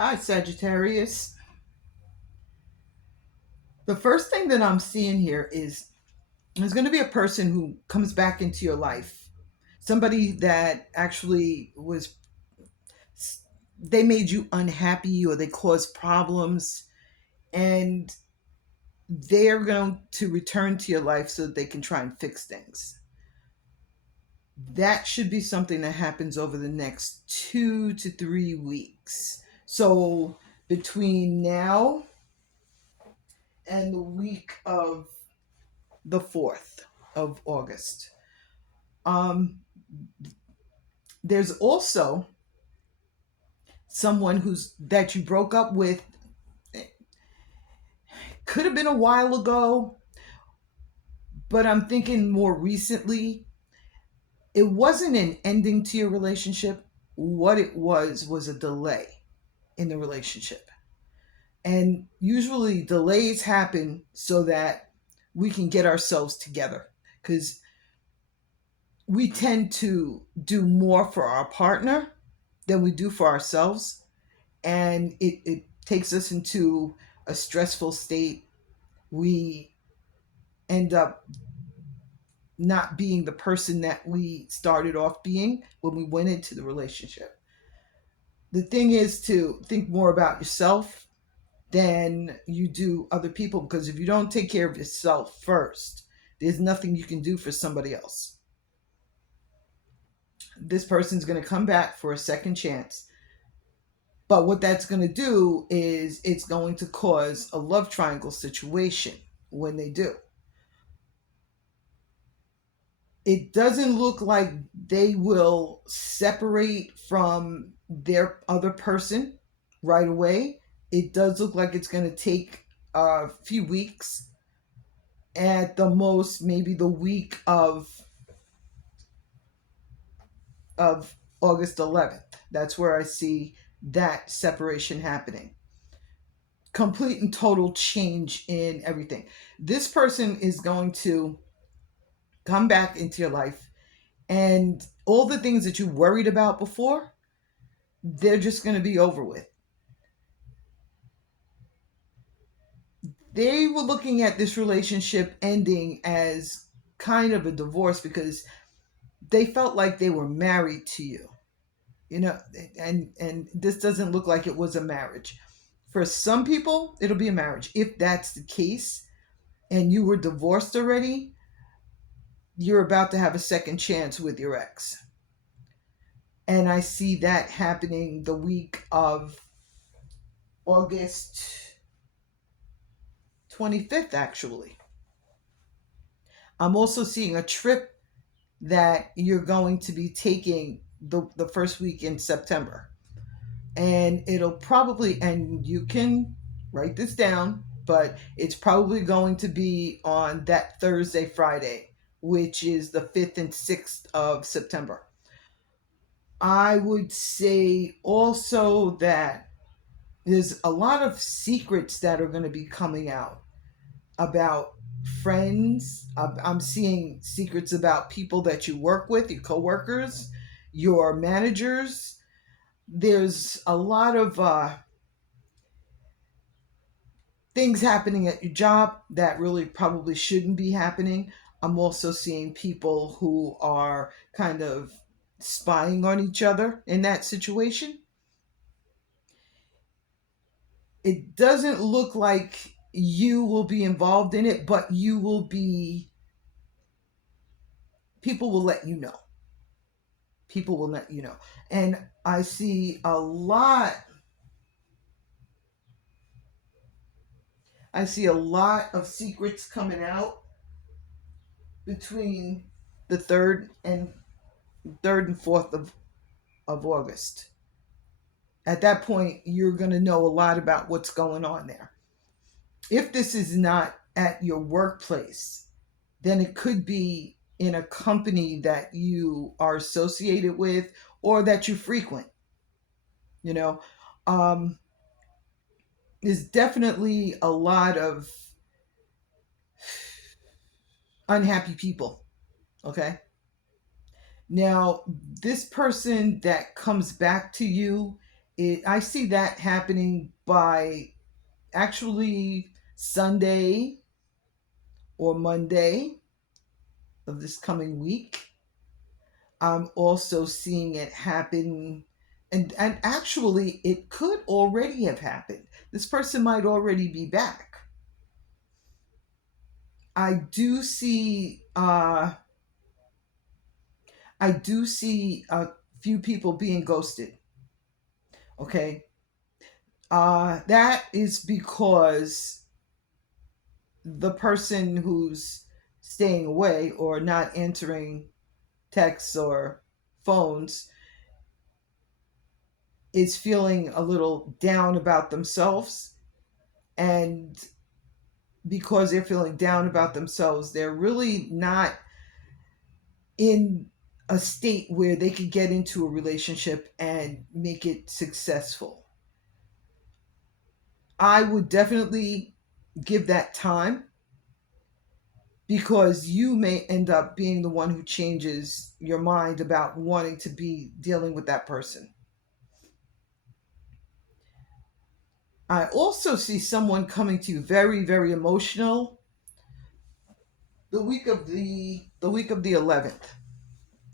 Hi, Sagittarius. The first thing that I'm seeing here is there's going to be a person who comes back into your life. Somebody that actually they made you unhappy or they caused problems, and they're going to return to your life so that they can try and fix things. That should be something that happens over the next 2 to 3 weeks. So between now and the week of the 4th of August. Um, there's also someone who's that you broke up with. Could have been a while ago, but I'm thinking more recently. It wasn't an ending to your relationship. What it was a delay in the relationship. And usually delays happen so that we can get ourselves together, because we tend to do more for our partner than we do for ourselves. And it takes us into a stressful state. We end up not being the person that we started off being when we went into the relationship. The thing is to think more about yourself than you do other people, because if you don't take care of yourself first, there's nothing you can do for somebody else. This person's going to come back for a second chance. But what that's going to do is it's going to cause a love triangle situation when they do. It doesn't look like they will separate from their other person right away. It does look like it's going to take a few weeks, at the most maybe the week of August 11th. That's where I see that separation happening. Complete and total change in everything. This person is going to come back into your life, and all the things that you worried about before, they're just going to be over with. They were looking at this relationship ending as kind of a divorce because they felt like they were married to you, you know, and this doesn't look like it was a marriage. For some people, it'll be a marriage. If that's the case and you were divorced already, you're about to have a second chance with your ex. And I see that happening the week of August 25th, actually. I'm also seeing a trip that you're going to be taking the first week in September. And it'll probably, and you can write this down, but it's probably going to be on that Thursday, Friday, which is the 5th and 6th of September. I would say also that there's a lot of secrets that are going to be coming out about friends. I'm seeing secrets about people that you work with, your coworkers, your managers. There's a lot of things happening at your job that really probably shouldn't be happening. I'm also seeing people who are kind of spying on each other in that situation. It doesn't look like you will be involved in it, but you will be, people will let you know. People will let you know. And I see a lot, I see a lot of secrets coming out between the 3rd and 4th of August. At that point, you're going to know a lot about what's going on there. If this is not at your workplace, then it could be in a company that you are associated with or that you frequent. You know, um, there's definitely a lot of unhappy people. Okay. Now, this person that comes back to you I see that happening by actually Sunday or Monday of this coming week. I'm also seeing it happen, and actually it could already have happened. This person might already be back. I do see I do see a few people being ghosted. Okay. That is because the person who's staying away or not answering texts or phones is feeling a little down about themselves. And because they're feeling down about themselves, they're really not in a state where they could get into a relationship and make it successful. I would definitely give that time, because you may end up being the one who changes your mind about wanting to be dealing with that person. I also see someone coming to you very, very emotional the week of the 11th.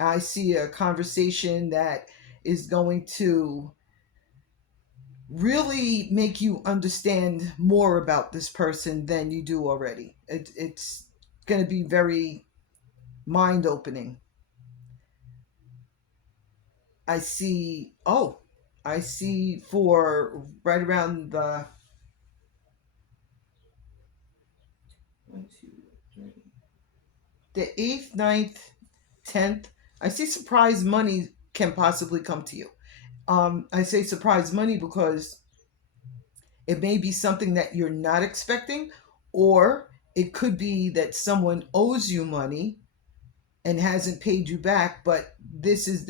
I see a conversation that is going to really make you understand more about this person than you do already. It's going to be very mind opening. I see, oh, I see for right around one, two, three, the 8th, ninth, 10th, I see surprise money can possibly come to you. I say surprise money because it may be something that you're not expecting, or it could be that someone owes you money and hasn't paid you back, but this is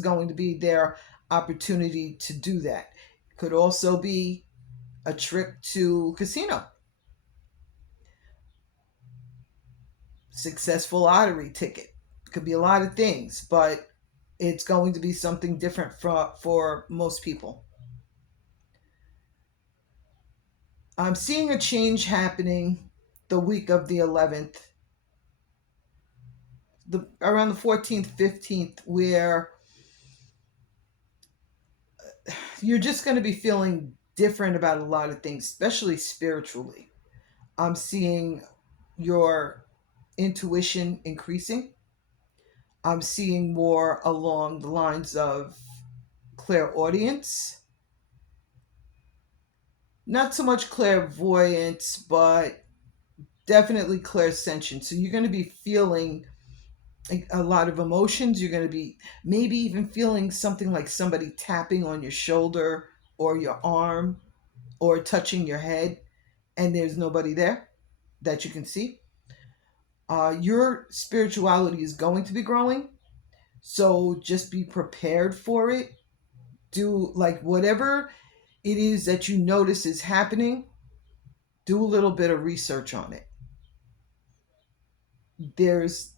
going to be their opportunity to do that. Could also be a trip to casino, successful lottery ticket. Could be a lot of things, but it's going to be something different for most people. I'm seeing a change happening the week of the 11th, around the 14th, 15th, where you're just going to be feeling different about a lot of things, especially spiritually. I'm seeing your intuition increasing. I'm seeing more along the lines of clairaudience, not so much clairvoyance, but definitely clairsentient. So you're going to be feeling a lot of emotions. You're going to be maybe even feeling something like somebody tapping on your shoulder or your arm or touching your head, and there's nobody there that you can see. Your spirituality is going to be growing, so just be prepared for it. Do like whatever it is that you notice is happening, do a little bit of research on it. There's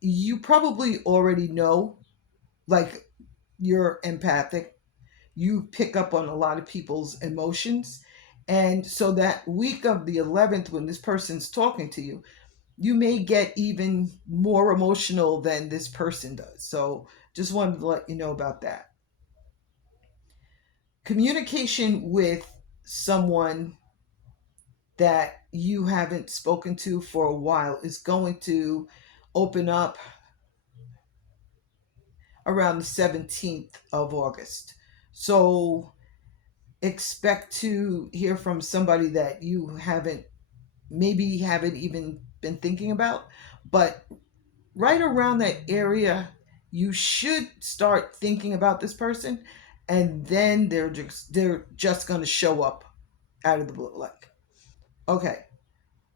You probably already know, like, you're empathic, you pick up on a lot of people's emotions. And so that week of the 11th, when this person's talking to you, you may get even more emotional than this person does. So just wanted to let you know about that. Communication with someone that you haven't spoken to for a while is going to open up around the 17th of August. So expect to hear from somebody that you haven't even been thinking about, but right around that area you should start thinking about this person, and then they're just going to show up out of the blue. Like, okay,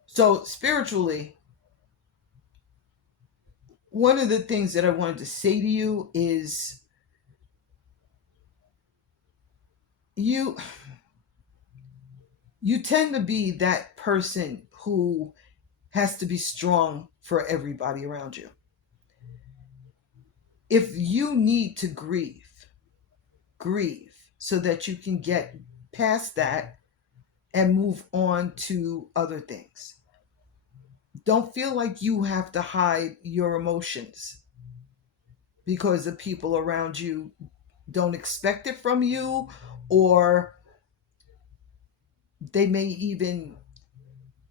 so spiritually, one of the things that I wanted to say to you is you you tend to be that person who has to be strong for everybody around you. If you need to grieve, grieve so that you can get past that and move on to other things. Don't feel like you have to hide your emotions because the people around you don't expect it from you, or they may even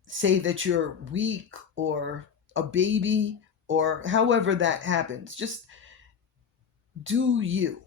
say that you're weak or a baby, or however that happens. Just do you.